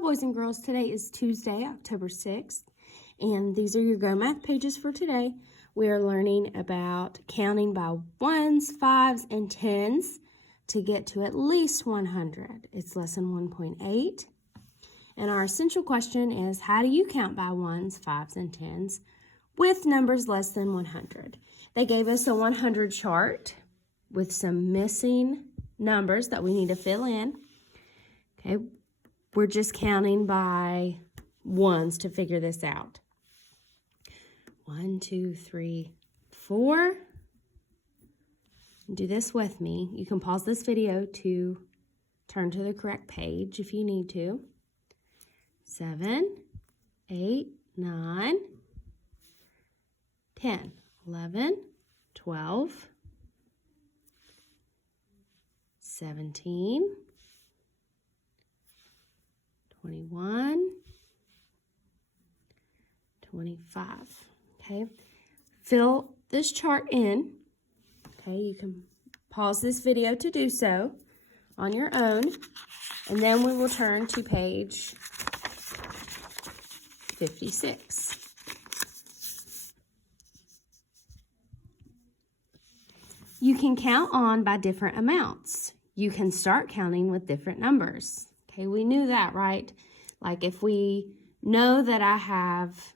boys and girls, today is Tuesday, October 6th, and these are your Go Math pages for today. We are learning about counting by ones, fives, and tens to get to at least 100. It's lesson 1.8. And our essential question is, how do you count by ones, fives, and tens with numbers less than 100? They gave us a 100 chart with some missing numbers that we need to fill in. Okay, we're just counting by ones to figure this out. 1, 2, 3, 4. Do this with me. You can pause this video to turn to the correct page if you need to. 7, 8, 9, 10, 11, 12, 17, 21, 25. Okay, fill this chart in. Okay, you can pause this video to do so on your own, and then we will turn to page 56. You can count on by different amounts. You can start counting with different numbers. Okay, we knew that, right? Like if we know that I have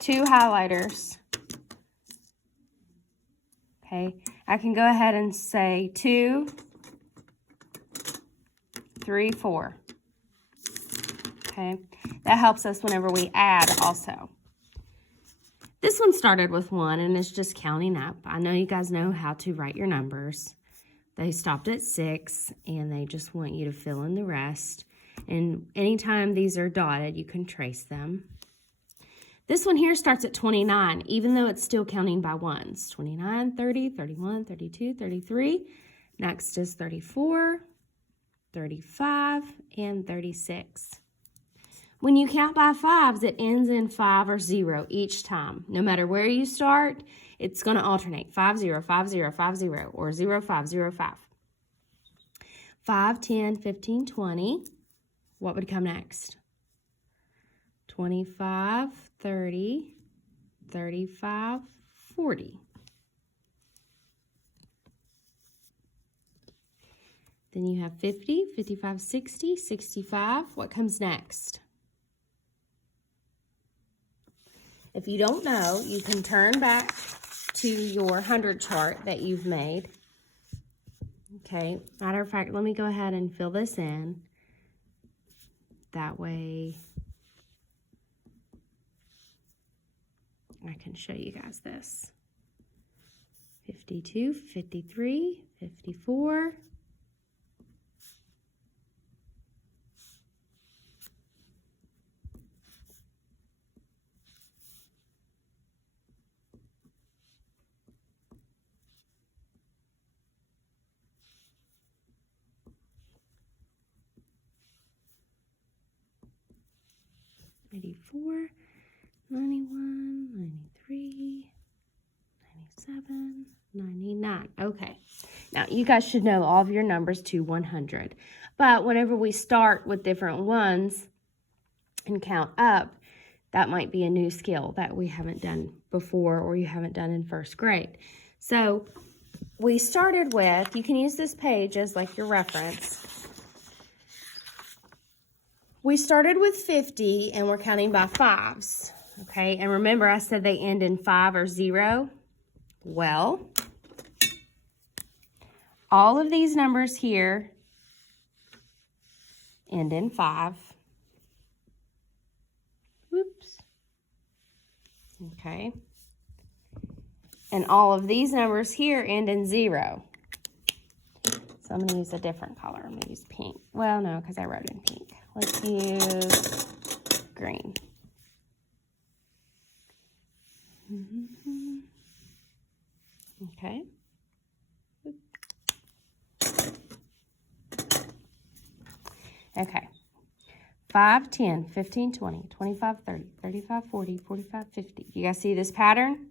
2 highlighters, okay, I can go ahead and say 2, 3, 4. Okay, that helps us whenever we add also. This one started with 1 and it's just counting up. I know you guys know how to write your numbers. They stopped at 6 and they just want you to fill in the rest. And anytime these are dotted, you can trace them. This one here starts at 29, even though it's still counting by ones. 29, 30, 31, 32, 33. Next is 34, 35, and 36. When you count by fives, it ends in 5 or 0 each time. No matter where you start, it's going to alternate 5, 0, 5, 0, 5, 0, or 0, 5, 0, 5. 5, 10, 15, 20. What would come next? 25, 30, 35, 40. Then you have 50, 55, 60, 65. What comes next? If you don't know, you can turn back to your 100 chart that you've made. Okay, matter of fact, let me go ahead and fill this in. That way I can show you guys this. 52, 53, 54. '94, 91, 93, 97, 99. Okay, now you guys should know all of your numbers to 100. But whenever we start with different ones and count up, that might be a new skill that we haven't done before or you haven't done in first grade. So we started with, you can use this page as like your reference. We started with 50 and we're counting by fives, okay? And remember I said they end in 5 or 0? Well, all of these numbers here end in 5. Whoops. Okay. And all of these numbers here end in 0. So I'm going to use a different color. I'm going to use pink. Well, no, because I wrote in pink. Let's use green. Okay. Okay. 5, 10, 15, 20, 25, 30, 35, 40, 45, 50. You guys see this pattern?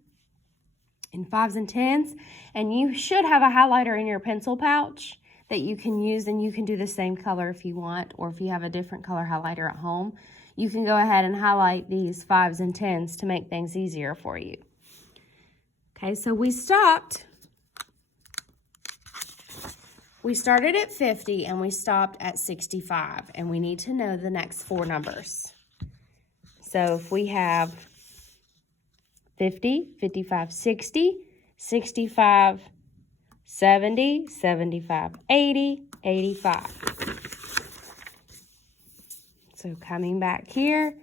In 5s and 10s. And you should have a highlighter in your pencil pouch that you can use, and you can do the same color if you want, or if you have a different color highlighter at home, you can go ahead and highlight these 5s and 10s to make things easier for you. Okay, so we started at 50 and we stopped at 65, and we need to know the next 4 numbers. So if we have 50, 55, 60, 65, 70, 75, 80, 85. So coming back here,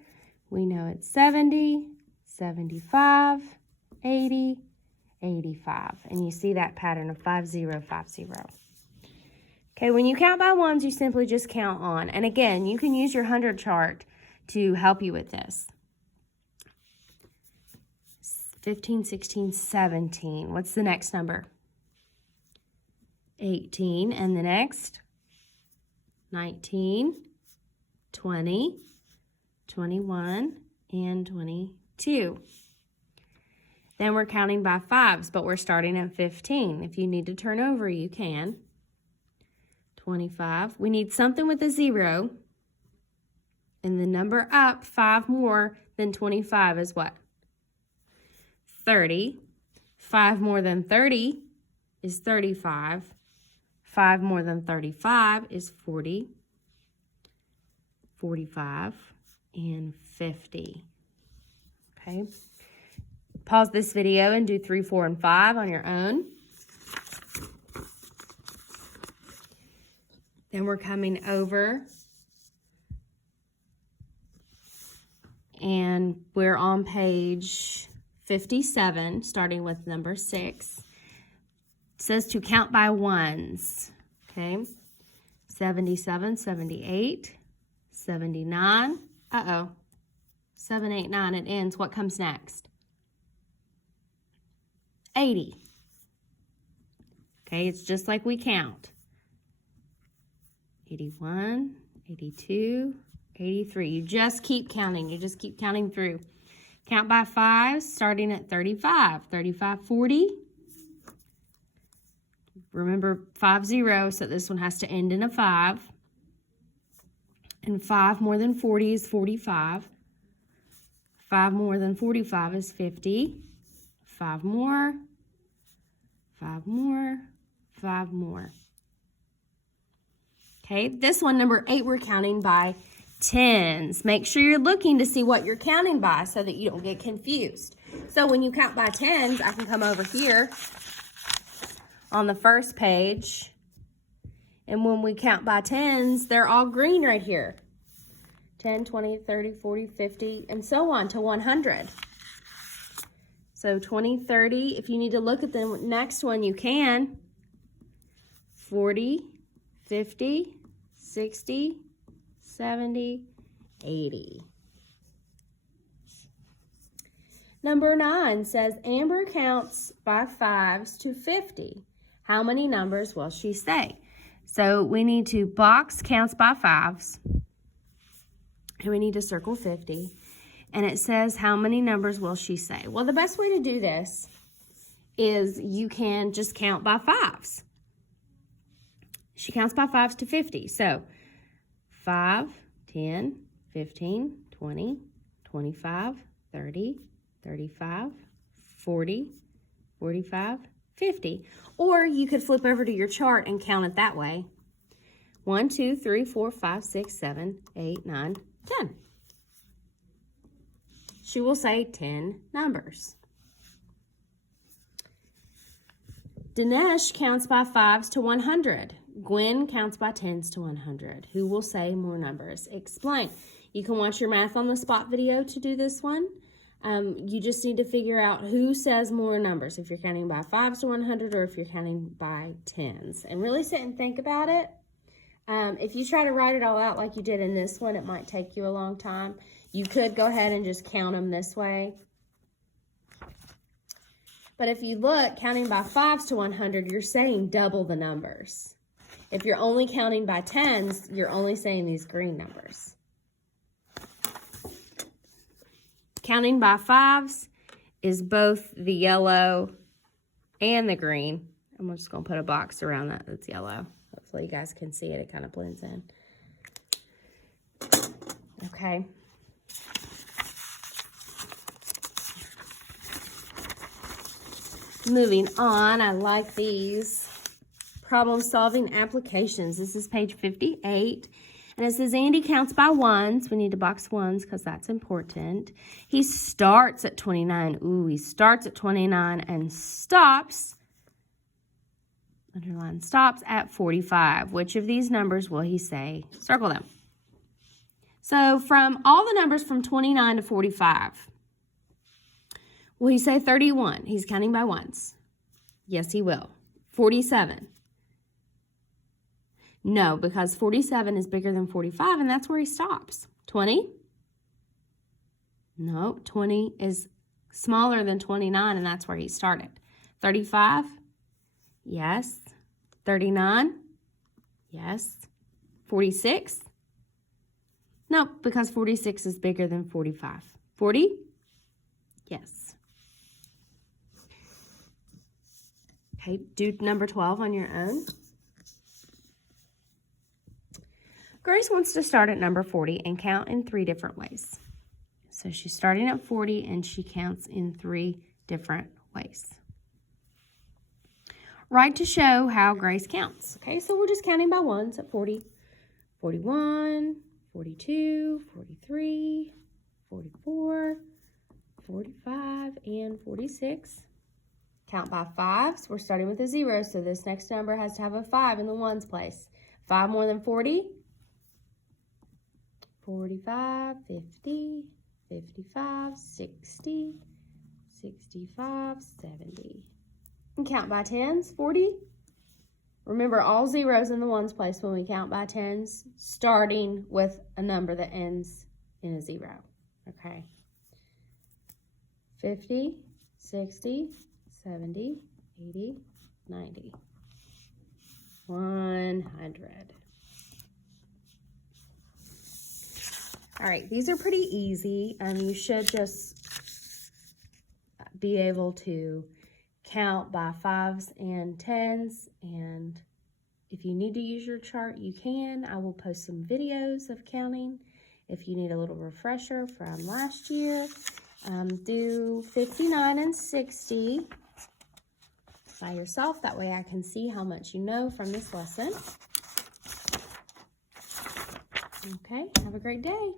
we know it's 70, 75, 80, 85. And you see that pattern of 5, 0, 5, 0. Okay, when you count by ones, you simply just count on. And again, you can use your 100 chart to help you with this. 15, 16, 17. What's the next number? 18. And the next? 19, 20, 21, and 22. Then we're counting by 5s, but we're starting at 15. If you need to turn over, you can. 25. We need something with a 0. And the number up 5 more than 25 is what? 30. 5 more than 30 is 35. 5 more than 35 is 40. 45 and 50. Okay. Pause this video and do 3, 4, and 5 on your own. Then we're coming over and we're on page 57, starting with number 6. It says to count by ones, okay? 77, 78, 79. 7, 8, 9, it ends. What comes next? 80. Okay, it's just like we count. 81, 82, 83. You just keep counting. You just keep counting through. Count by 5s, starting at 35. 35, 40. Remember 5, 0, so this one has to end in a 5. And 5 more than 40 is 45. 5 more than 45 is 50. 5 more. 5 more. 5 more. Okay, this one, number 8, we're counting by 10s. Make sure you're looking to see what you're counting by so that you don't get confused. So when you count by 10s, I can come over here on the first page. And when we count by 10s, they're all green right here. 10, 20, 30, 40, 50, and so on to 100. So 20, 30, if you need to look at the next one, you can. 40, 50, 60, 70, 80. Number 9 says, Amber counts by 5s to 50. How many numbers will she say? So we need to box counts by 5s. And we need to circle 50. And it says, how many numbers will she say? Well, the best way to do this is you can just count by 5s. She counts by 5s to 50. So 5, 10, 15, 20, 25, 30, 35, 40, 45, 50. Or you could flip over to your chart and count it that way. 1, 2, 3, 4, 5, 6, 7, 8, 9, 10. She will say 10 numbers. Dinesh counts by 5s to 100. Gwen counts by 10s to 100. Who will say more numbers? Explain. You can watch your math on the spot video to do this one. You just need to figure out who says more numbers, if you're counting by 5s to 100 or if you're counting by 10s. And really sit and think about it. If you try to write it all out like you did in this one, it might take you a long time. You could go ahead and just count them this way. But if you look, counting by 5s to 100, you're saying double the numbers. If you're only counting by 10s, you're only saying these green numbers. Counting by 5s is both the yellow and the green. I'm just going to put a box around that that's yellow. That's Hopefully you guys can see it. It kind of blends in. Okay. Moving on, I like these problem-solving applications. This is page 58. And it says Andy counts by ones. We need to box ones because that's important. He starts at 29. Ooh, he starts at 29 and stops, underline, stops at 45. Which of these numbers will he say? Circle them. So from all the numbers from 29 to 45, will he say 31? He's counting by ones. Yes, he will. 47. No, because 47 is bigger than 45, and that's where he stops. 20? No, 20 is smaller than 29, and that's where he started. 35? Yes. 39? Yes. 46? No, because 46 is bigger than 45. 40? Yes. Okay, do number 12 on your own. Grace wants to start at number 40 and count in 3 different ways. So she's starting at 40 and she counts in 3 different ways. Write to show how Grace counts. Okay, so we're just counting by ones at 40. 41, 42, 43, 44, 45, and 46. Count by fives. We're starting with a 0, so this next number has to have a 5 in the ones place. 5 more than 40? 45, 50, 55, 60, 65, 70. And count by tens. 40. Remember, all zeros in the ones place when we count by tens, starting with a number that ends in a 0. Okay. 50, 60, 70, 80, 90, 100. All right, these are pretty easy. You should just be able to count by 5s and 10s. And if you need to use your chart, you can. I will post some videos of counting if you need a little refresher from last year. Do 59 and 60 by yourself. That way I can see how much you know from this lesson. Okay, have a great day.